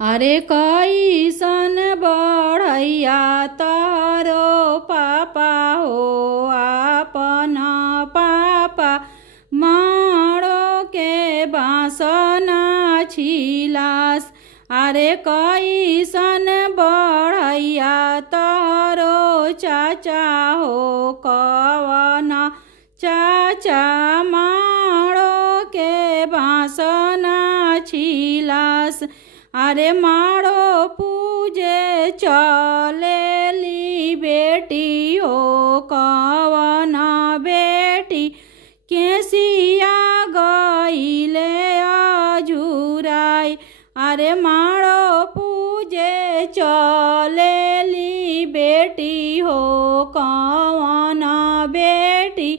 अरे कैसन बढ़ैया तारो पापा हो आपन पापा मारो के बासना छिलास। अरे कैसन बढ़ैया तारो चाचा हो कवन चाचा मारो के बासना छिलास। अरे मारो पूजे चलेली बेटी हो कवन बेटी केसिया गईले अजुराई। अरे मारो पूजे चलेली बेटी हो कवन बेटी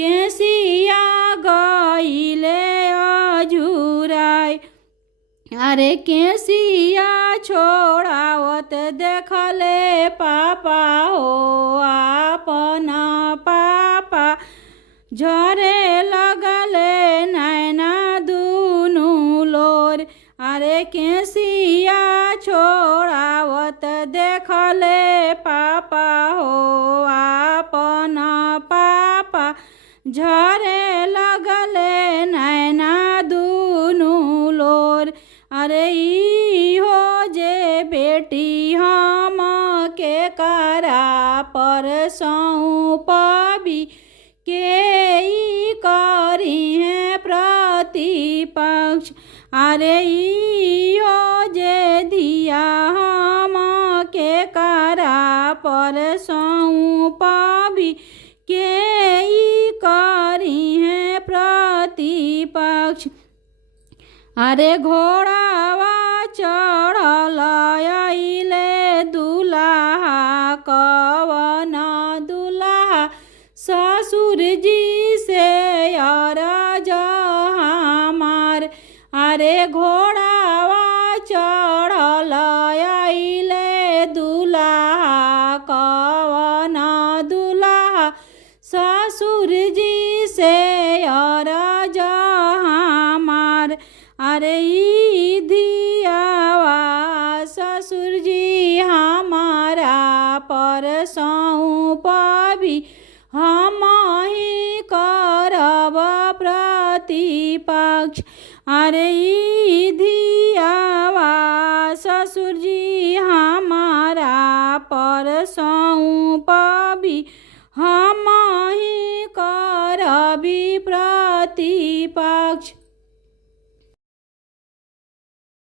केसिया गईले अजुराई। अरे केसिया छोड़ावत देखले पापा हो आपन पापा झरे लगले नैना दुनु लोर। अरे केसिया छोड़ावत देखले पापा हो आपन पापा झरे लगले नैना दुनु लोर। अरे ई हो जे बेटी हम के करा पर सौंपबी के ई करी है प्रतिपक्ष। अरे ई हो जे दिया हम के करा पर सौंपबी के ई करी है प्रतिपक्ष। अरे घोड़ावा चढ़ल आइले दुल्हा कवन दुल्हा ससुर जी से अरज हमार। अरे घोड़ावा चढ़ल आइले दुल्हा कवन दुल्हा ससुर जी से अरज हमार। अरे ई दियावा ससुर जी हमारा पर सौंपबी हम ही करब प्रतिपक्ष। अरे ई दियावा ससुर जी